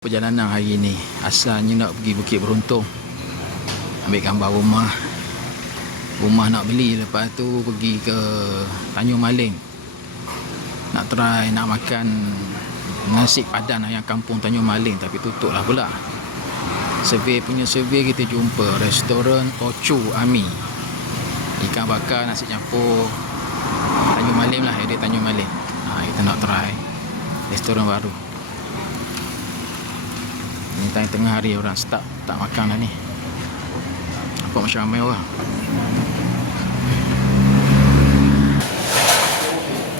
perjalanan hari ni asalnya nak pergi Bukit Beruntung. Ambil gambar rumah. Rumah nak beli lepas tu pergi ke Tanjung Maling. Nak try nak makan nasi padan ayam kampung Tanjung Maling tapi tutup lah pula. Survey punya survey kita jumpa restoran Ochu Ami. Ikan bakar nasi campur. Tanjung Maling lah area Tanjung Maling. Ha, kita nak try restoran baru Ni tengah tengah hari orang start tak makan dah ni. Apa macam ramai orang.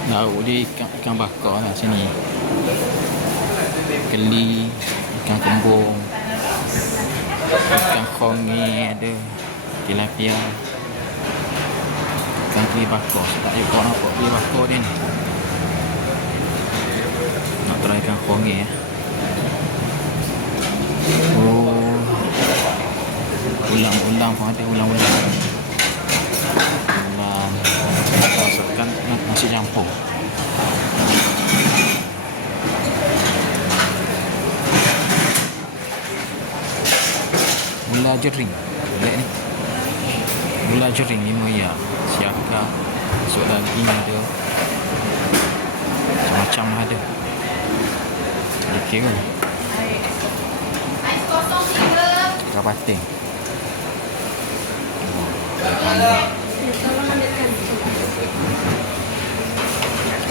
Lauk dia ikan, ikan bakar lah sini. Keli, ikan kembung, ikan kongi ada, tilapia, ikan keli bakar. Tak ada kau nampak keli bakar dia ni. Nak try ikan kongi ya. Oh. Ulang-ulang pun ada ulang-ulang. Ulang. Masukkan nasi campur. Gula jering. Lihat ni. Gula jering lima ya. Siaka. Masuk daging ada. Macam-macam ada. Okey ke? Kau pating.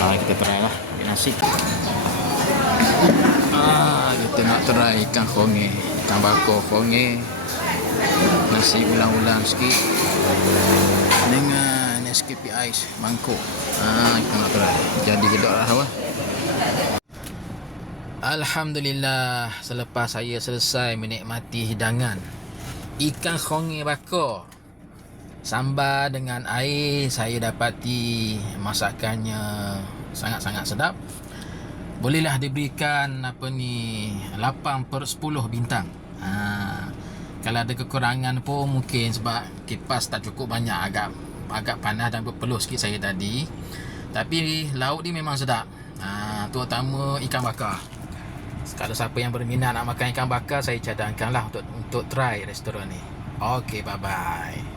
Ah, kita try lah ambil nasi. Ah, kita nak try ikan konge, ikan bakar konge. Nasi ulang-ulang sikit. Dengan Nescafe Ice mangkuk. Ah, kita nak try. Jadi gedok lah awak. Alhamdulillah selepas saya selesai menikmati hidangan ikan khongi bakar sambal dengan air saya dapati masakannya sangat-sangat sedap. Bolehlah diberikan apa ni 8 per 10 bintang. Ha, kalau ada kekurangan pun mungkin sebab kipas tak cukup banyak agak agak panas dan berpeluh sikit saya tadi. Tapi lauk ni memang sedap. Ha, terutama ikan bakar. Kalau siapa yang berminat nak makan ikan bakar saya cadangkanlah untuk untuk try restoran ni. Okey, bye bye.